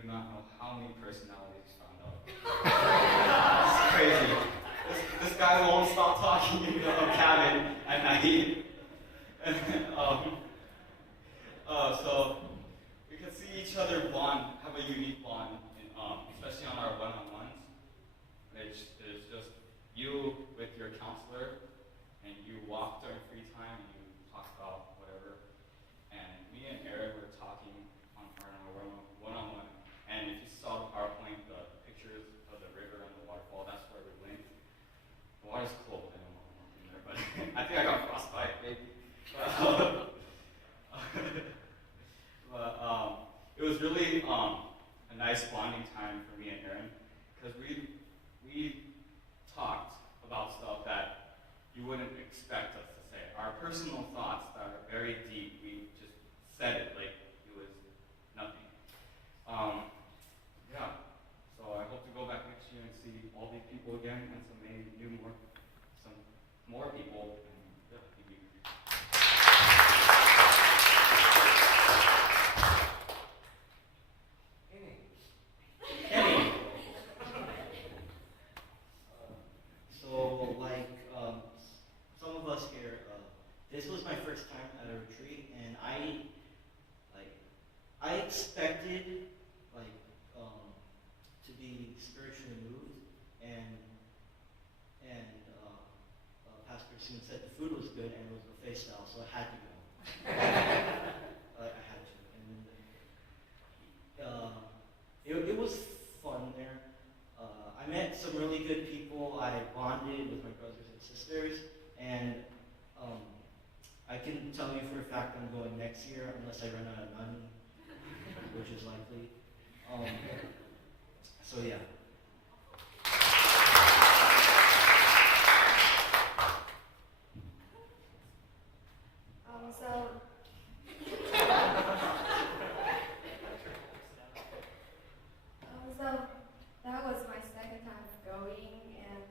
do not know how many personalities found out. It's crazy. This guy won't stop talking in the cabin at night. um, so we can see each other bond, have a unique bond, especially on our one-on-ones. There's just you with your counselor, and you walk during free time and you talk about whatever. And me and Aaron were talking on our one-on-one. And if you saw the PowerPoint, the pictures of the river and the waterfall, that's where we went. The water's cold, I don't know what's in there, but I think I got frostbite, maybe. But it was really a nice bonding time for me and Aaron, because we talked about stuff that you wouldn't expect us to say. Our personal thoughts that are very deep, we just said it like it was nothing. Yeah, so I hope to go back next year and see all these people again, and some more people. And yeah, thank you. Kenny. So, like, some of us here, this was my first time at a retreat, and I expected, to be spiritually moved, and Pastor Soon said the food was good and it was buffet style, so I had to go. I had to, and it was fun there. I met some really good people. I bonded with my brothers and sisters, and I can tell you for a fact I'm going next year unless I run out of money, which is likely. So yeah. So that was my second time going, and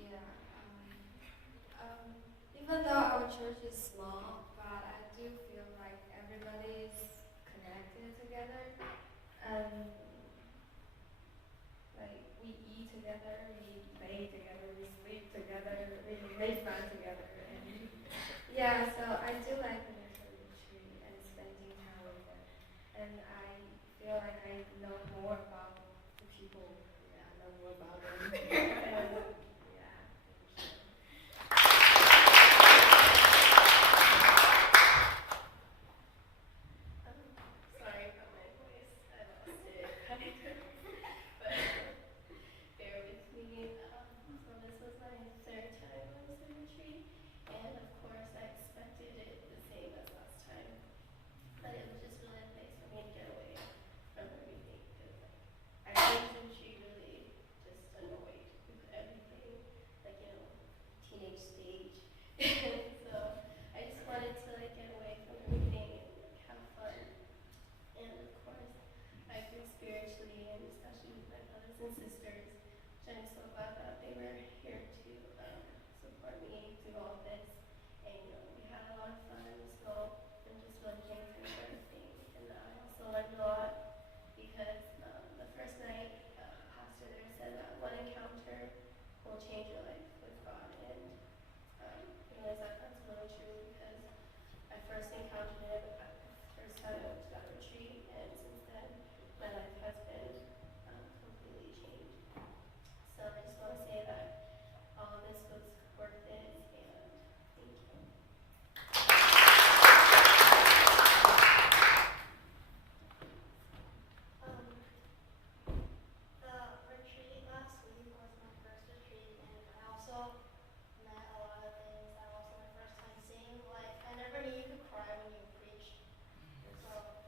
yeah, even though our church is small, but I do feel like everybody's connected together, and like we eat together, we play together, we sleep together, we make fun together, and yeah, so I do like the natural retreat and spending time with them, and I feel like I know more about the people. Yeah, I know more about them. And yeah, sorry about my voice. I lost it. But bear with me. So this was my third time on the retreat, and of course I expected it the same as last time. But it was just really nice for me to get away from everything, because I think she really just annoyed with everything, like, teenage stage. So I just wanted to get away from everything and have fun. And of course, I grew spiritually, and especially with my brothers and sisters, which I'm so glad that they were here to support me through all this. And we had a lot of fun, so I'm just really thankful for everything. And I also learned a lot, because the first night, Pastor there said that one encounter will change your life with God. And I realized that that's really true, because I first encountered him at the first time I went to that retreat, and since then my life has been completely changed. So I just want to say that all of this was worth it, and thank you. The retreat last week was my first retreat, and I also met a lot of things. That was also my first time seeing. Like, I never knew you could cry when you preach. So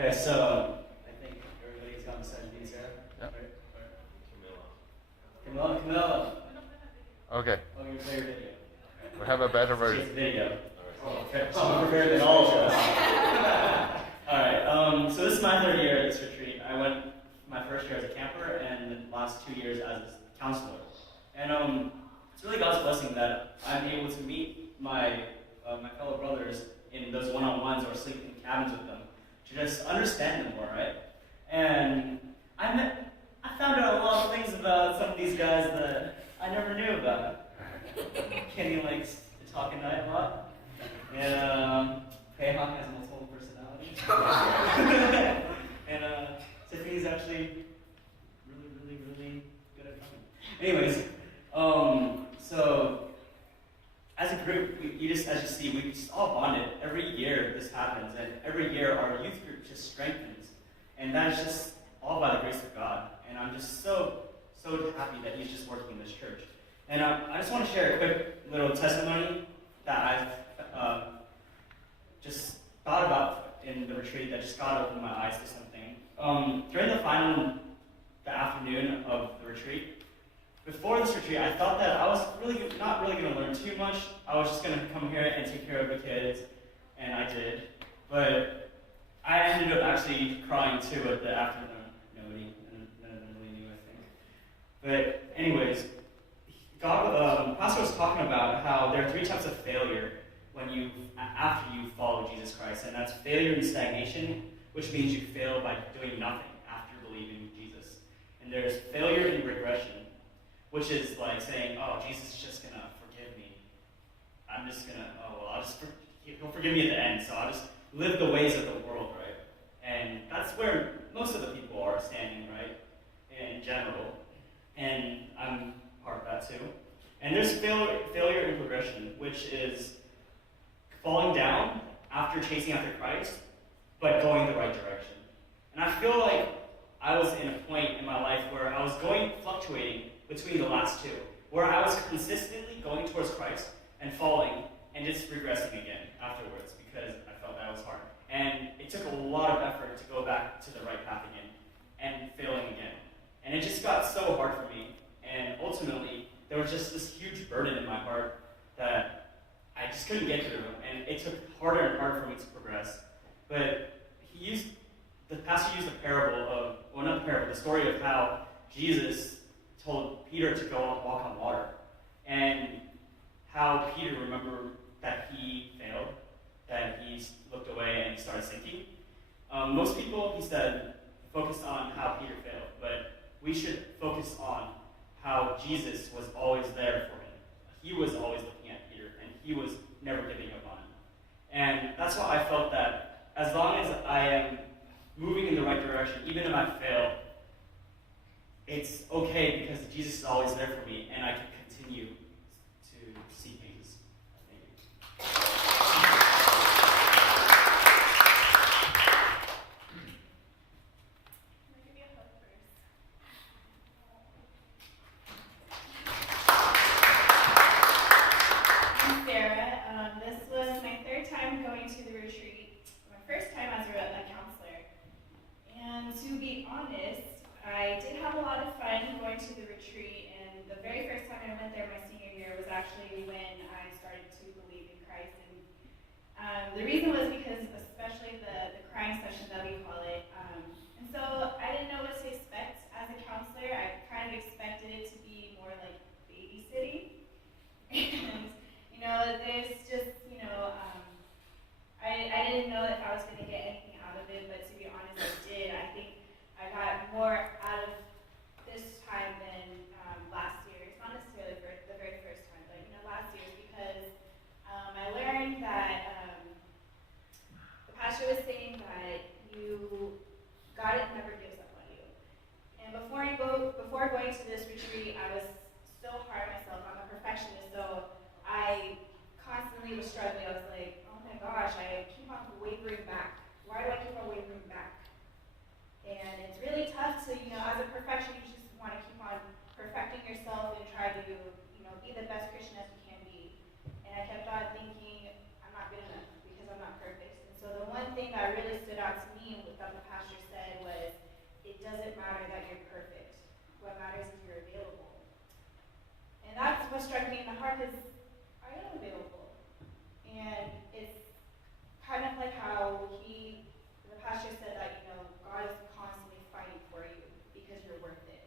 Okay, so I think everybody's gotten said these, yeah? Yeah. Right? Camilla. Okay, Oh, you're saying video. we have a better It's version. video. Oh, okay. So I'm prepared than all of us. Alright, so this is my third year at this retreat. I went my first year as a camper and the last 2 years as a counselor. And it's really God's blessing that I'm able to meet my fellow brothers in those one-on-ones or sleep in cabins with them to just understand them more, right? And I found out a lot of things about some of these guys that I never knew about. Kenny likes to talk at night a lot. And Payhawk has multiple personalities. And Tiffany's actually really good at talking. Anyways, so as a group, as you see, we just all bonded. Every year this happens, and every year our youth group just strengthens. And that is just all by the grace of God. And I'm just so happy that He's just working in this church. And I just want to share a quick little testimony that I've just thought about in the retreat that just God opened my eyes to something. During the afternoon of the retreat, before this retreat, I thought that I was not really going to learn too much. I was just going to come here and take care of the kids, and I did. But I ended up actually crying too at the afternoon. None of them really knew, I think. But anyways, Pastor was talking about how there are 3 types of failure after you follow Jesus Christ, and that's failure in stagnation, which means you fail by doing nothing after believing Jesus. And there's failure in regression, which is like saying, oh, Jesus is just going to forgive me. I'm just going to, He'll forgive me at the end, so I'll just live the ways of the world, right? And that's where most of the people are standing, right? In general. And I'm part of that too. And there's failure in progression, which is falling down after chasing after Christ, but going the right direction. And I feel like I was in a point in my life where I was fluctuating between the last two, where I was consistently going towards Christ and falling and just regressing again afterwards because I felt that was hard. And it took a lot of effort to go back to the right path again and failing again. And it just got so hard for me. And ultimately, there was just this huge burden in my heart that I just couldn't get through. And it took harder and harder for me to progress. But the pastor used the story of how Jesus told Peter to go walk on water. And how Peter remembered that he failed, that he looked away and started sinking. Most people, he said, focused on how Peter failed, but we should focus on how Jesus was always there for him. He was always looking at Peter, and he was never giving up on him. And that's why I felt that as long as I am moving in the right direction, even if I fail, it's okay because Jesus is always there for me, and I can continue to see Jesus. Thank you. I'm Sarah. This was my 3rd time going to the retreat. My first time as a counselor. And to be honest, I did have a lot of fun going to the retreat. And the very first time I went there my senior year was actually when I started to believe in Christ. And the reason was because, especially the crying session that we call it. And so I didn't know what to expect as a counselor. I kind of expected it to be more like babysitting. And, there's just, I didn't know if I was going to get anything out of it, but to be honest, I did. I think I got more out of this time than last year. It's not necessarily the very first time, but, last year, because I learned that the pastor was saying that God never gives up on you. And before going to this retreat, I was so hard on myself. I'm a perfectionist, so I constantly was struggling. I was like, oh my gosh, I keep on wavering back. Why do I keep on wavering back? And it's really tough to, as a perfectionist, you just want to keep on perfecting yourself and try to, be the best Christian as you can be. And I kept on thinking, I'm not good enough because I'm not perfect. And so the one thing that really stood out to me that what struck me in the heart is I am available. And it's kind of like how the pastor said that, God is constantly fighting for you because you're worth it.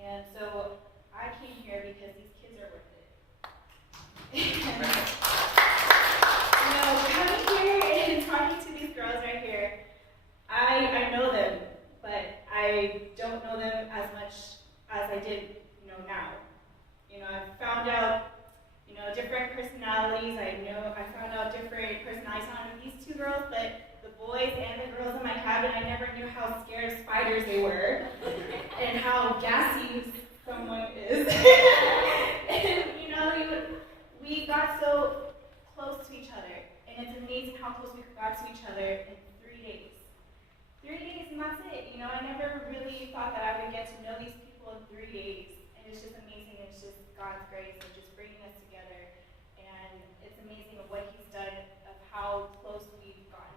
And so I came here because these kids are worth it. And, coming here and talking to these girls right here, I know them, but I don't know them as much as I did, now. I found out, different personalities. I found out different personalities not only these two girls, but the boys and the girls in my cabin. I never knew how scared of spiders they were, and how gassy someone is. And we got so close to each other, and it's amazing how close we got to each other in 3 days. 3 days, and that's it. I never really thought that I would get to know these people in 3 days, and it's just amazing. It's just God's grace of just bringing us together, and it's amazing of what He's done, of how close we've gotten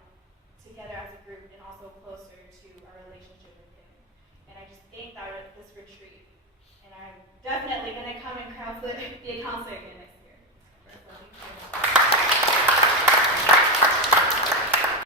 together as a group, and also closer to our relationship with Him. And I just thank God at this retreat, and I'm definitely going to come and be a counselor again.